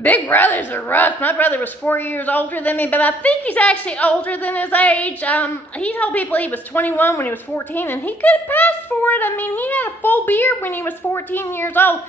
Big brothers are rough. My brother was 4 years older than me, but I think he's actually older than his age. He told people he was 21 when he was 14, and he could have passed for it. I mean, he had a full beard when he was 14 years old.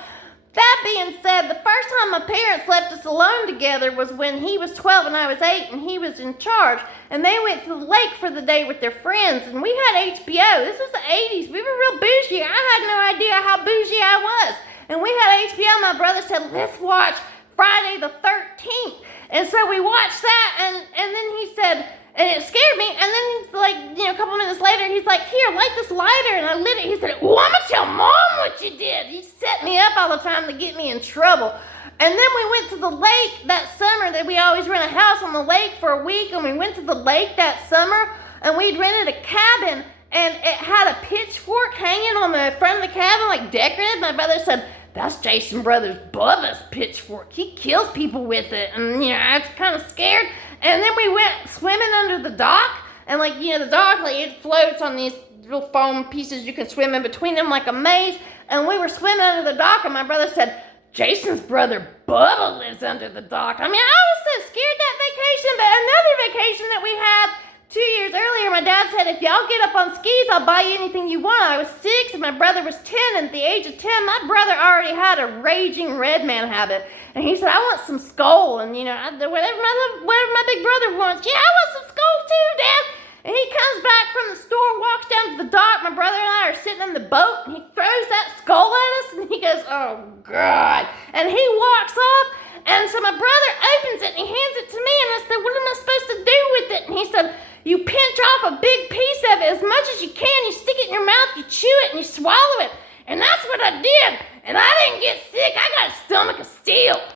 That being said, the first time my parents left us alone together was when he was 12 and I was 8, and he was in charge. And they went to the lake for the day with their friends, and we had HBO. This was the 80s. We were real bougie. I had no idea how bougie I was. And we had HBO. My brother said, let's watch Friday the 13th. And so we watched that, and then he said, and it scared me, and then he's like, a couple minutes later, he's like, here, light this lighter, and I lit it. He said, I'm gonna tell Mom what you did. He set me up all the time to get me in trouble. And then we went to the lake that summer. That we always rent a house on the lake for a week, and we went to the lake that summer, and we'd rented a cabin, and it had a pitchfork hanging on the front of the cabin, like decorative. My brother said, that's Jason Brothers Bubba's pitchfork. He kills people with it. And, I was kind of scared. And then we went swimming under the dock. And, the dock, it floats on these little foam pieces. You can swim in between them like a maze. And we were swimming under the dock, and my brother said, Jason's brother Bubba lives under the dock. I was so scared that vacation. But another vacation that we had 2 years earlier, my dad said, if y'all get up on skis, I'll buy you anything you want. I was 6 and my brother was 10, and at the age of 10, my brother already had a raging red man habit. And he said, I want some skull, and whatever my big brother wants. Yeah, I want some skull too, Dad. And he comes back from the store, walks down to the dock. My brother and I are sitting in the boat, and he throws that skull at us, and he goes, oh, God. And he walks off, and so my brother opens it, and he hands it to me, and I said, what am I supposed to do with it? And he said, you pinch off a big piece of it as much as you can, you stick it in your mouth, you chew it, and you swallow it. And that's what I did. And I didn't get sick. I got a stomach of steel.